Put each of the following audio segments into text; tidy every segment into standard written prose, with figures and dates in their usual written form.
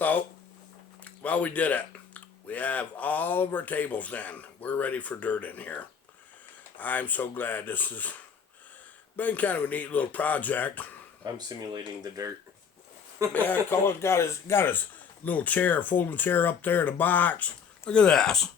So, well, we did it. We have all of our tables in. We're ready for dirt in here. I'm so glad. This has been kind of a neat little project. I'm simulating the dirt. Yeah, Cole's got his little chair, folding chair up there in the box. Look at this.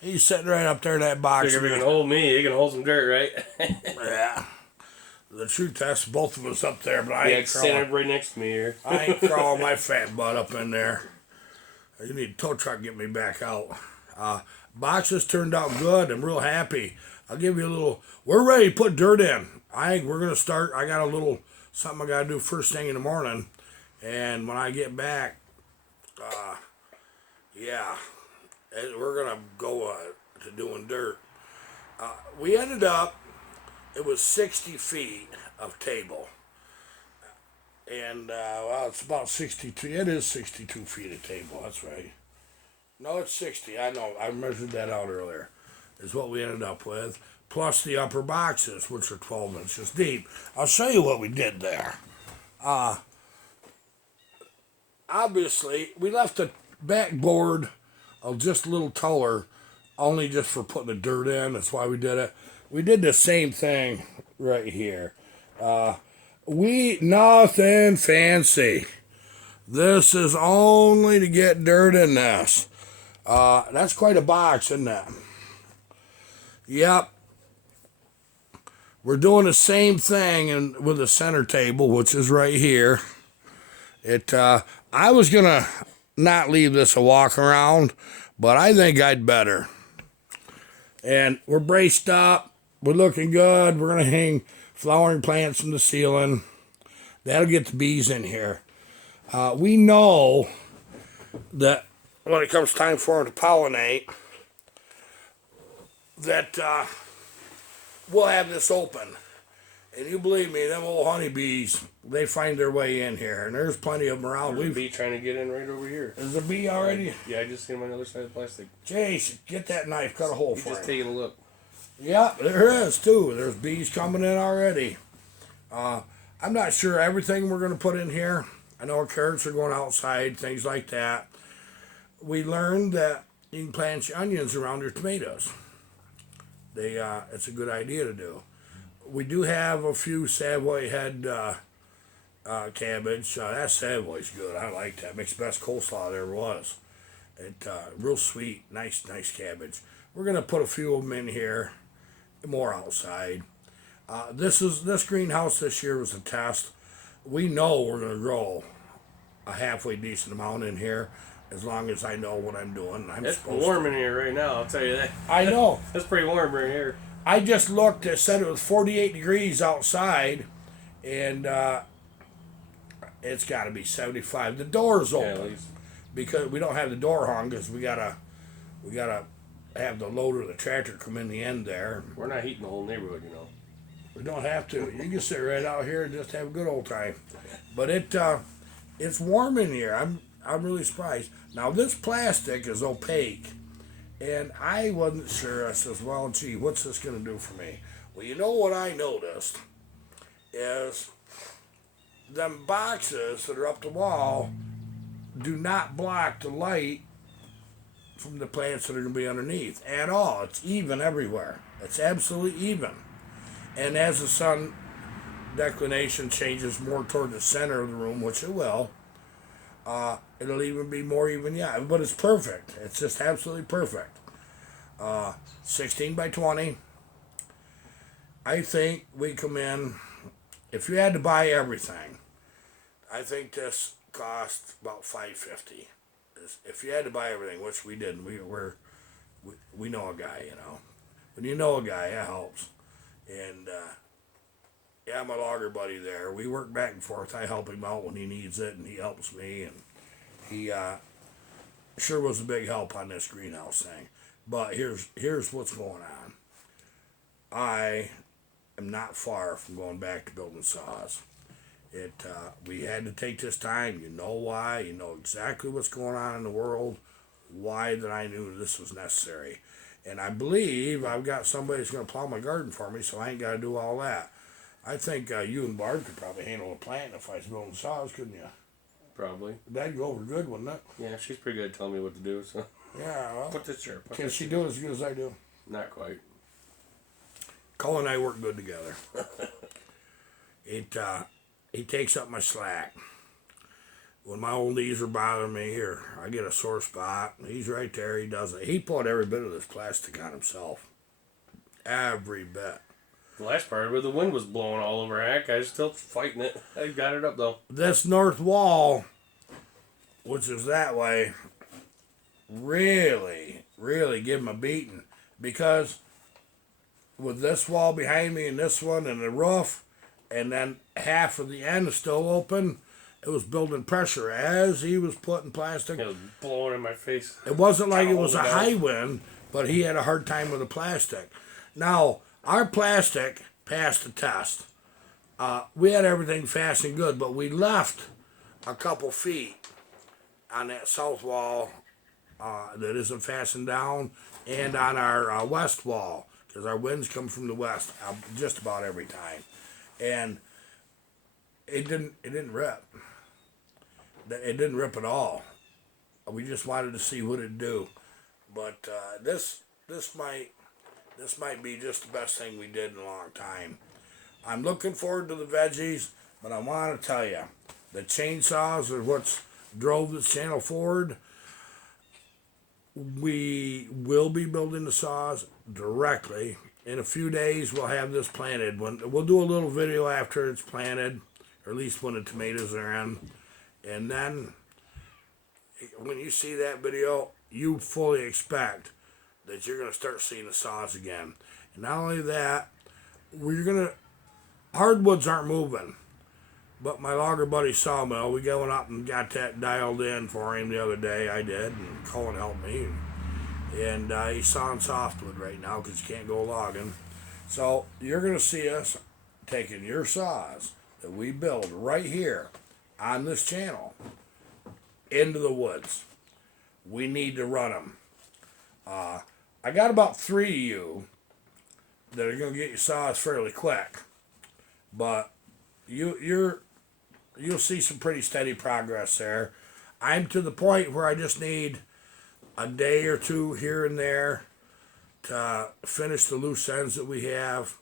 He's sitting right up there in that box. Figure if he can hold me, he can hold some dirt, right? Yeah. The truth test, both of us up there, but I ain't standing right next to me here. I ain't crawling my fat butt up in there. You need a tow truck to get me back out. Boxes turned out good. I'm real happy. I'll give you a little. We're ready to put dirt in. I think we're gonna start. I got a little something I gotta do first thing in the morning, and when I get back, yeah, we're gonna go to doing dirt. We ended up. It was 60 feet of table. And, well, it's about 62. It is 62 feet of table. That's right. No, it's 60. I know. I measured that out earlier. Is what we ended up with. Plus the upper boxes, which are 12 inches deep. I'll show you what we did there. Obviously, we left the backboard of just a little taller, only just for putting the dirt in. That's why we did it. We did the same thing right here. Nothing fancy. This is only to get dirt in this. That's quite a box, isn't it? Yep. We're doing the same thing with the center table, which is right here. I was gonna not leave this a walk around, but I think I'd better. And we're braced up. We're looking good. We're going to hang flowering plants from the ceiling. That'll get the bees in here. We know that when it comes time for them to pollinate, that we'll have this open. And you believe me, them old honeybees, they find their way in here. And there's plenty of them around. There's a bee trying to get in right over here. Is a bee already? Yeah, I just seen him on the other side of the plastic. Jace, get that knife, cut a hole for him. Just taking a look. Yeah, there is too. There's bees coming in already. I'm not sure everything we're going to put in here. I know our carrots are going outside, things like that. We learned that you can plant your onions around your tomatoes. It's a good idea to do. We do have a few Savoy head cabbage. That Savoy's good. I like that. Makes the best coleslaw there ever was. Real sweet, nice cabbage. We're going to put a few of them in here. More outside. This greenhouse this year was a test. We know we're going to grow a halfway decent amount in here as long as I know what I'm doing. It's warm in here right now, I'll tell you that. I know. It's pretty warm right here. I just looked. It said it was 48 degrees outside, and it's got to be 75. The door's open because we don't have the door hung because we gotta have the loader of the tractor come in the end there. We're not heating the whole neighborhood, you know. We don't have to. You can sit right out here and just have a good old time. But it's warm in here. I'm really surprised. Now this plastic is opaque, and I wasn't sure. I says, well, gee, what's this gonna do for me? Well, you know what I noticed is them boxes that are up the wall do not block the light from the plants that are going to be underneath at all. It's even everywhere. It's absolutely even. And as the sun declination changes more toward the center of the room, which it will, it'll even be more even. Yeah, but it's perfect. It's just absolutely perfect. 16 by 20. I think we come in, if you had to buy everything, I think this cost about $550. If you had to buy everything, which we didn't, we know a guy, you know. When you know a guy, it helps. And yeah, my logger buddy there, we work back and forth. I help him out when he needs it, and he helps me. And he sure was a big help on this greenhouse thing. But here's what's going on. I am not far from going back to building saws. We had to take this time. You know why. You know exactly what's going on in the world. Why that I knew this was necessary. And I believe I've got somebody that's going to plow my garden for me, so I ain't got to do all that. I think you and Bart could probably handle a plant if I was building saws, couldn't you? Probably. That'd go over good, wouldn't it? Yeah, she's pretty good at telling me what to do. So Yeah, well, put this here. can she do it as good as I do? Not quite. Cole and I work good together. He takes up my slack. When my old knees are bothering me, here, I get a sore spot. He's right there. He does it. He put every bit of this plastic on himself. Every bit. The last part where the wind was blowing all over, heck, I was still fighting it. I got it up though. This north wall, which is that way, really give him a beating. Because with this wall behind me and this one and the roof, and then half of the end is still open, it was building pressure as he was putting plastic. It was blowing in my face. It wasn't like it was a Hold it high down. wind, but he had a hard time with the plastic. Now, our plastic passed the test. We had everything fast and good, but we left a couple feet on that south wall that isn't fastened down, and on our west wall, because our winds come from the west just about every time. And it didn't rip. It didn't rip at all. We just wanted to see what it'd do. But this might be just the best thing we did in a long time. I'm looking forward to the veggies, but I want to tell you, the chainsaws are what's drove this channel forward. We will be building the saws directly. In a few days, we'll have this planted. We'll do a little video after it's planted, or at least when the tomatoes are in. And then, when you see that video, you fully expect that you're going to start seeing the saws again. And not only that, hardwoods aren't moving. But my logger buddy sawmill, we going up and got that dialed in for him the other day. I did, and Colin helped me. And he's sawing softwood right now because he can't go logging. So you're going to see us taking your saws that we build right here on this channel into the woods. We need to run them. I got about 3 of you that are going to get your saws fairly quick, but you'll see some pretty steady progress there. I'm to the point where I just need a day or two here and there to finish the loose ends that we have.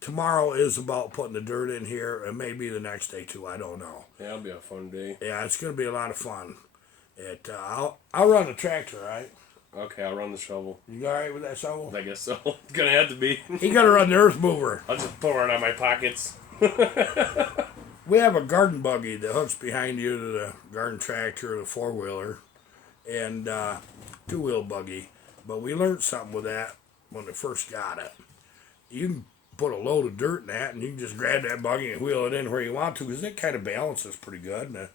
Tomorrow is about putting the dirt in here, and maybe the next day too. I don't know. Yeah, it'll be a fun day. Yeah, it's going to be a lot of fun. I'll run the tractor, right? Okay, I'll run the shovel. You all right with that shovel? I guess so. It's gonna have to be. He got to run the earth mover. I'll just pour it on my pockets. We have a garden buggy that hooks behind you to the garden tractor or the 4-wheeler, and 2-wheel buggy. But we learned something with that when we first got it. You can put a load of dirt in that, and you can just grab that buggy and wheel it in where you want to, because it kind of balances pretty good. And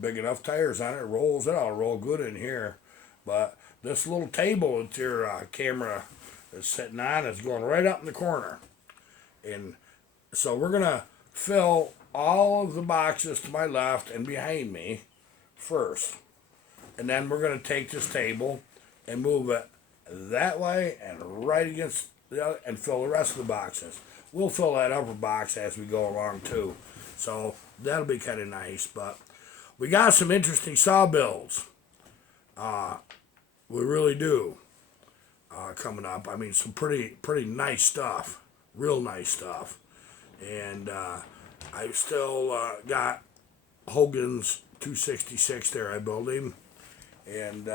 big enough tires on it, rolls. It'll roll good in here. But this little table that your camera is sitting on is going right up in the corner. And so we're going to fill all of the boxes to my left and behind me first. And then we're going to take this table and move it that way and right against the other and fill the rest of the boxes. We'll fill that upper box as we go along too. So that'll be kind of nice. But we got some interesting saw builds. We really do. Coming up. I mean, some pretty nice stuff. Real nice stuff. And I still got Hogan's 266 there. I built him. And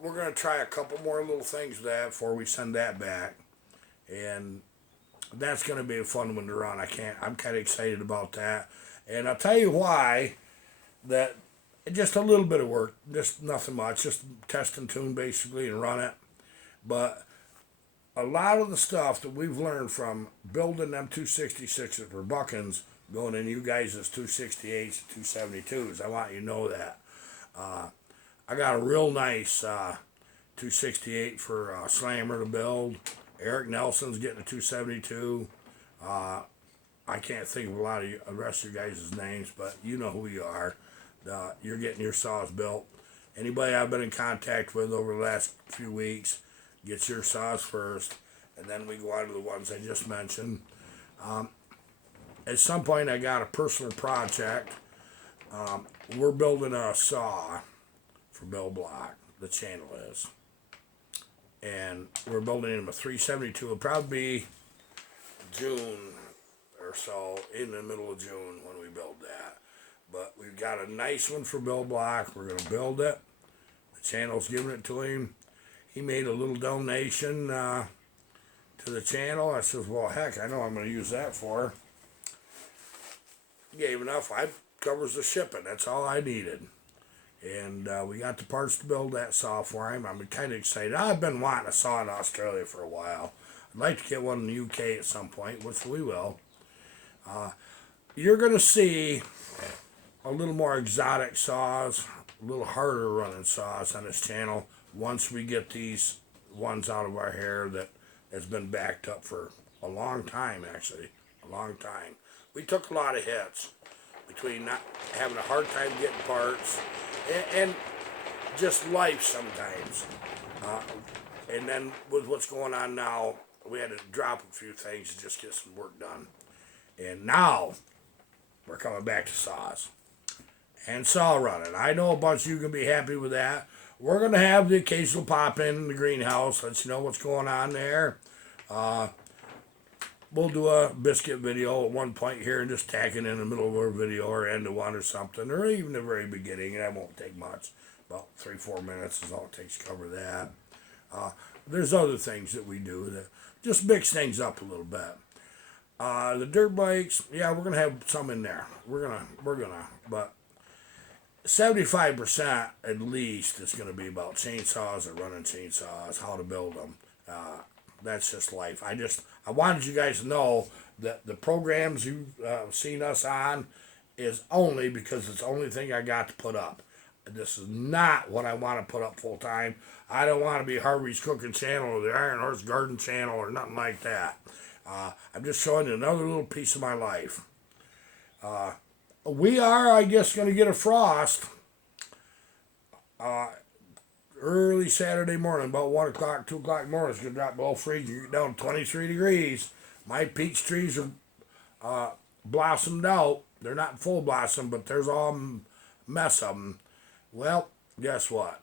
we're going to try a couple more little things with that before we send that back. And that's going to be a fun one to run. I'm kind of excited about that. And I'll tell you why. That just a little bit of work, just nothing much, just test and tune basically and run it. But a lot of the stuff that we've learned from building them 266s for Buckins, going in you guys' 268s, 272s, I want you to know that. I got a real nice 268 for Slammer to build. Eric Nelson's getting a 272. I can't think of a lot of the rest of you guys' names, but you know who you are. You're getting your saws built. Anybody I've been in contact with over the last few weeks, get your saws first, and then we go on to the ones I just mentioned. at some point I got a personal project. We're building a saw for Bill Block. The channel is, and we're building him a 372. It'll probably be June or so, in the middle of June when we build that. But we've got a nice one for Bill Block. We're going to build it. The channel's giving it to him. He made a little donation to the channel. I says, well, heck, I know I'm going to use that for. He gave enough. I covers the shipping. That's all I needed. And we got the parts to build that saw for him. I'm kind of excited. I've been wanting a saw in Australia for a while. I'd like to get one in the UK at some point, which we will. You're going to see a little more exotic saws, a little harder running saws on this channel once we get these ones out of our hair that has been backed up for a long time, actually. A long time. We took a lot of hits between not having a hard time getting parts and just life sometimes. And then with what's going on now, we had to drop a few things to just get some work done. And now we're coming back to saws and saw running. I know a bunch of you can be happy with that. We're going to have the occasional pop in the greenhouse, let you know what's going on there. We'll do a biscuit video at one point here and just tack it in the middle of our video or end of one or something, or even the very beginning. That won't take much. About 3-4 minutes is all it takes to cover that. There's other things that we do that just mix things up a little bit. The dirt bikes, yeah, we're gonna have some in there. We're gonna, but 75% at least is gonna be about chainsaws or running chainsaws, how to build them. That's just life. I wanted you guys to know that the programs you've seen us on is only because it's the only thing I got to put up. This is not what I want to put up full time. I don't want to be Harvey's Cooking Channel or the Iron Horse Garden Channel or nothing like that. I'm just showing you another little piece of my life. We are, I guess, going to get a frost early Saturday morning, about 1 o'clock, 2 o'clock in the morning. It's going to drop below freezing, get down to 23 degrees. My peach trees are blossomed out. They're not full blossom, but there's all a mess of them. Well, guess what?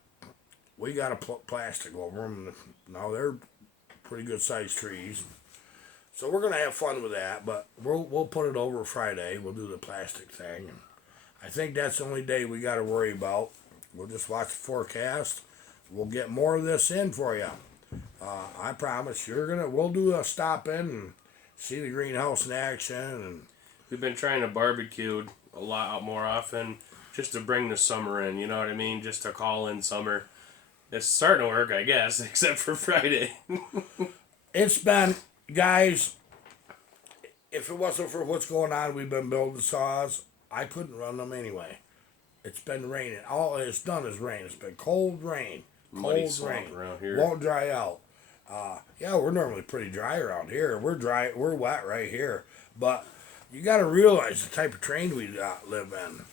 We got to put plastic over them. Now, they're pretty good sized trees. So we're going to have fun with that, but we'll put it over Friday. We'll do the plastic thing. I think that's the only day we got to worry about. We'll just watch the forecast. We'll get more of this in for you. I promise we'll do a stop in and see the greenhouse in action. And we've been trying to barbecue a lot more often just to bring the summer in, you know what I mean? Just to call in summer. It's starting to work, I guess, except for Friday. It's been, guys, if it wasn't for what's going on, we've been building saws, I couldn't run them anyway. It's been raining. All it's done is rain. It's been cold rain. Muddy swamp around here. Won't dry out. Yeah, we're normally pretty dry around here. We're dry. We're wet right here. But you got to realize the type of terrain we live in.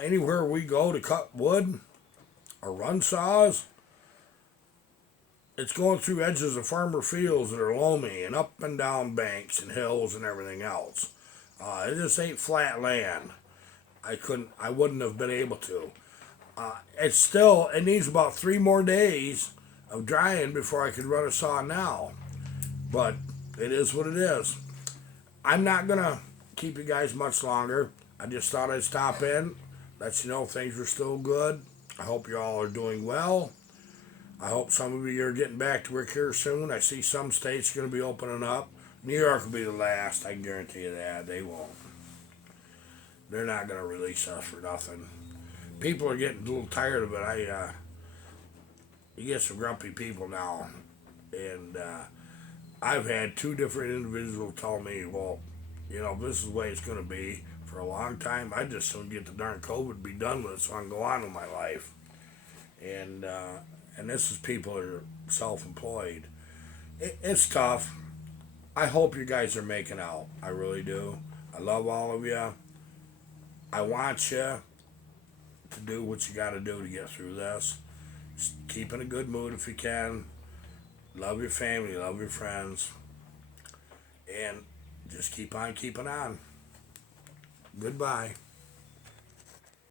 Anywhere we go to cut wood or run saws, it's going through edges of farmer fields that are loamy and up and down banks and hills and everything else. It just ain't flat land. I wouldn't have been able to. It needs about 3 more days of drying before I could run a saw now. But it is what it is. I'm not going to keep you guys much longer. I just thought I'd stop in, let you know things are still good. I hope you all are doing well. I hope some of you are getting back to work here soon. I see some states are going to be opening up. New York will be the last, I can guarantee you that. They won't. They're not going to release us for nothing. People are getting a little tired of it. You get some grumpy people now. And I've had 2 different individuals tell me, well, this is the way it's going to be for a long time. I just soon get the darn COVID, be done with it, so I can go on with my life. And this is people that are self-employed. It's tough. I hope you guys are making out. I really do. I love all of you. I want you to do what you got to do to get through this. Just keep in a good mood if you can. Love your family, love your friends. And just keep on keeping on. Goodbye.